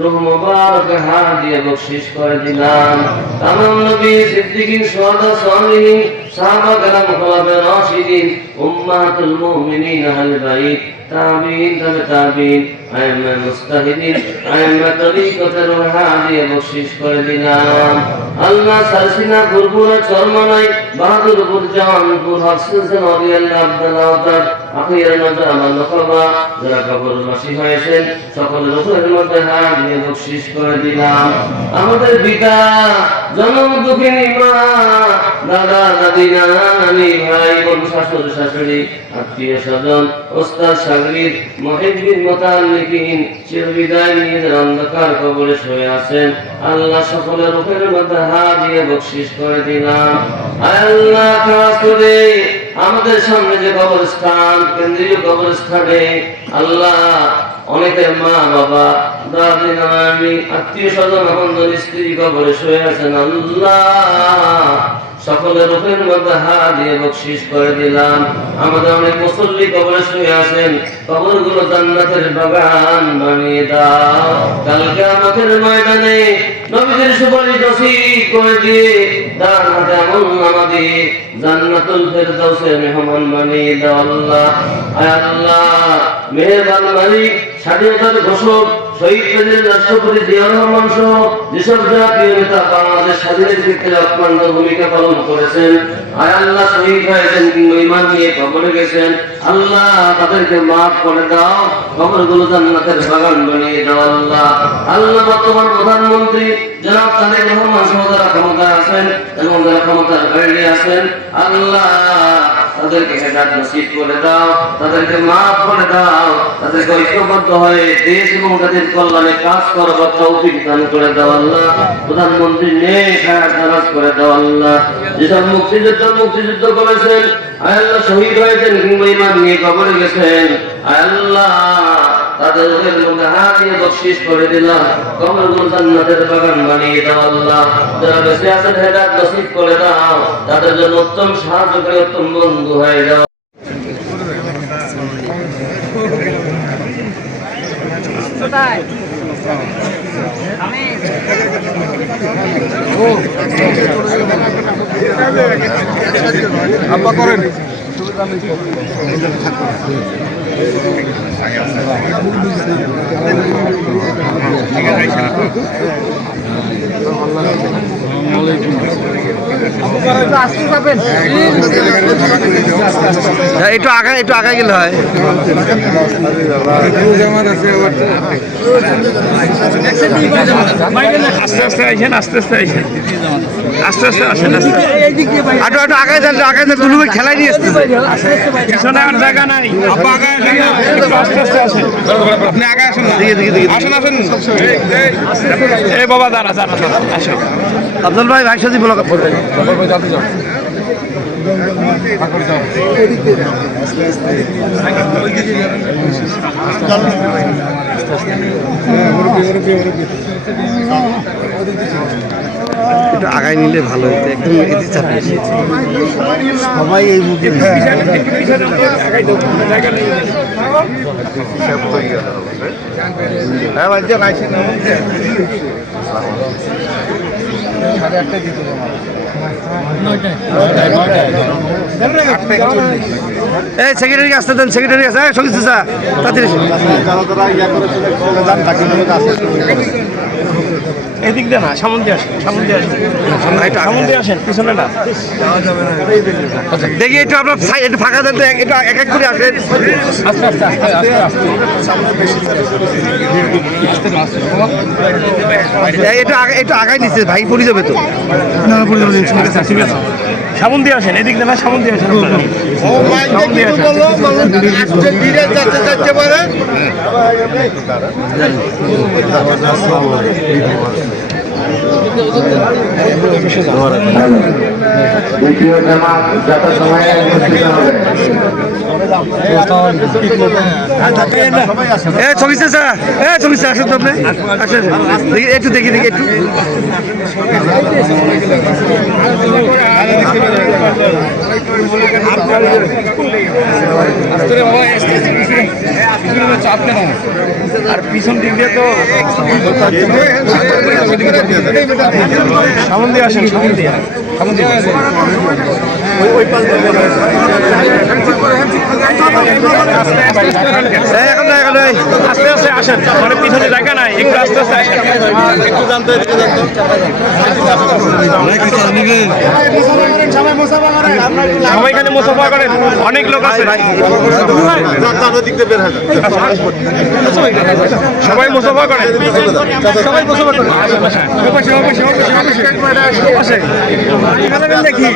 রূহ মুবারক হাত দিয়ে বকশিশ করে দিলাম। তামাম নবী, সিদ্দিকিন, শুহাদা, সালিহিন, সাহাবা কেরাম, খুলাফায়ে রাশিদিন, উম্মাহাতুল মুমিনিন, আহলে বাইত, তাবিঈন, তাবিঈন, আইম্মা মুজতাহিদিন, আইম্মা তরিকতের হাত দিয়ে বকশিশ করে দিলাম। আল্লাহ সারসিনা, ফুরফুরা, চরমনাই, বাহাদুরপুর, জামালপুর, হাফসুলসেন, রাদিয়াল্লাহু আব্দুল্লাহ তার আখির নজর আমার নকবা যারা কবরবাসী হয়েছেন সকলের উপরের মধ্যে হাত দিয়ে বকশিশ করে দিলাম। আমাদের পিতা, জনম দুঃখিনী মা, দাদা দাদি, নানা নানি, ভাই বোন, শাশুড় শাশুড়ি, আত্মীয় স্বজন, ওস্তাদ শাগরিদ, মুহিব্বিন, মুতাআল্লিকিন চিরবিদায় নিয়ে অন্ধকার কবরে শুয়ে আছেন, আল্লাহ সকলের উপরের মধ্যে হাত দিয়ে বকশিশ করে দিলাম। আল্লাহ খাস করে আমাদের সামনে যে কবরস্থান, কেন্দ্রীয় কবরস্থানে আল্লাহ অনেকের মা বাবা, দাদি নানি, আত্মীয় স্বজন, আপনজন, স্ত্রী কবরে শুয়ে আছেন, আল্লাহ সকলের রূপের মধ্যে হাত দিয়ে বকশিশ করে দিলাম। আমাদের অনেক মুসল্লি কবরে শুয়ে আছেন, কবরগুলো জান্নাতের বাগান বানিয়ে দাও। কাল কিয়ামতের ময়দানে নবীদের সুপারিশ নসিব করে দিয়ে ডান হাতে আমলনামা দিয়ে জান্নাতুল ফেরদাউসের মেহমান বানিয়ে দাও আল্লাহ। আয় আল্লাহ, মেহেরবান মালিক, স্বাধীনতার ঘোষক শহীদ প্রেসিডেন্ট রাষ্ট্রপতি জিয়াউর রহমান সহ যেসব জাতীয় নেতা বাংলাদেশ স্বাধীনের ক্ষেত্রে অক্লান্ত ভূমিকা পালন করেছেন, আয় আল্লাহ শহীদ হয়েছেন কিংবা ঈমান নিয়ে কবরে গেছেন, আল্লাহ তাদেরকে মাফ করে দাও, কবরগুলো জান্নাতের বাগান বানিয়ে দাও আল্লাহ। আল্লাহ বর্তমান প্রধানমন্ত্রী জনাব তারেক রহমান সহ যারা ক্ষমতায় আছেন এবং যারা ক্ষমতার বাইরে আছেন, আল্লাহ তাদেরকে হেদায়েত নসিব করে দাও, তাদেরকে মাফ করে দাও, তাদেরকে ঐক্যবদ্ধ হয়ে দেশ এবং তাদের কল্যাণে কাজ করবার তৌফিক দান করে দাও আল্লাহ। প্রধানমন্ত্রী নেক হায়াত দারাজ করে দাও আল্লাহ। যেসব মুক্তিযুদ্ধ করেছেন, আয় আল্লাহ শহীদ হয়েছেন কিংবা ঈমান নিয়ে কবরে গেছেন, আয় আল্লাহ তাদের উপর মধ্যে হাত দিয়ে বকশিশ করে দিলাম, কবরগুলো জান্নাতের বাগান বানিয়ে দাও আল্লাহ। যারা বেঁচে আছেন হেদায়েত নসিব করে দাও, তাদের জন্য উত্তম সাহায্যকারী, উত্তম বন্ধু হয়ে যাও। আব্বা করেন একটু আগায় গেলে হয়। আস্তে আস্তে আইছেন, আস্তে আস্তে আইছেন, আস্তে আস্তে আসেন, একটু আগায় যান, দুলু ভাই খেলায় নিয়ে আসতে পিছনে আর জায়গা নাই। আব্বা আগায় আসেন না, আস্তে আস্তে আসেন, আপনি আগায় আসেন না, আসেন আসেন। এই বাবা দাঁড়া দাঁড়া দাঁড়া, আসো। আব্দুল ভাই ভাই সাথে বলো একটু আগায় নিলে ভালো হতো, একদম এটি চাপিয়ে সবাই এই মুখে হ্যাঁ ভাই গাইছেন না, এই সেক্রেটারি আসতে দেন, সেক্রেটারি আছে সঙ্গীত তাড়াতাড়ি এদিক দিয়ে না, সামন দিয়ে আসেন, সামন দিয়ে আসেন, সামন দিয়ে আসেন, পিছনে না। দেখি একটু আপনার একটু ফাঁকা দেন তো, একটু এক এক করে আসেন। আস্তে আস্তে আস্তে আস্তে একটু আগায় নিচ্ছে ভাই, পড়ে যাবে তো। ঠিক আছে, ঠিক আছে, সামন দিয়ে আসেন, এদিক দিয়ে না, সামন দিয়ে আসেন, সামন দিয়ে আসেন। দ্বিতীয় জামাত যত সময়ে অনুষ্ঠিত হবে। ছবি চাচা ছবি চা আসেন তো আপনি আসেন দেখি একটু দেখি একটু আর পিছন দিক দিয়ে তো সামন দিয়ে আসেন সামন দিয়ে ওই পাশ দিয়ে এখন আস্তে আস্তে আসেন মানে পিছনে জায়গা নাই একটু আস্তে আস্তে সবাই এখানে মুসাফা করেন অনেক লোক আছে সবাই মুসাফা করেন সবাই মুসাফা করেন দেখি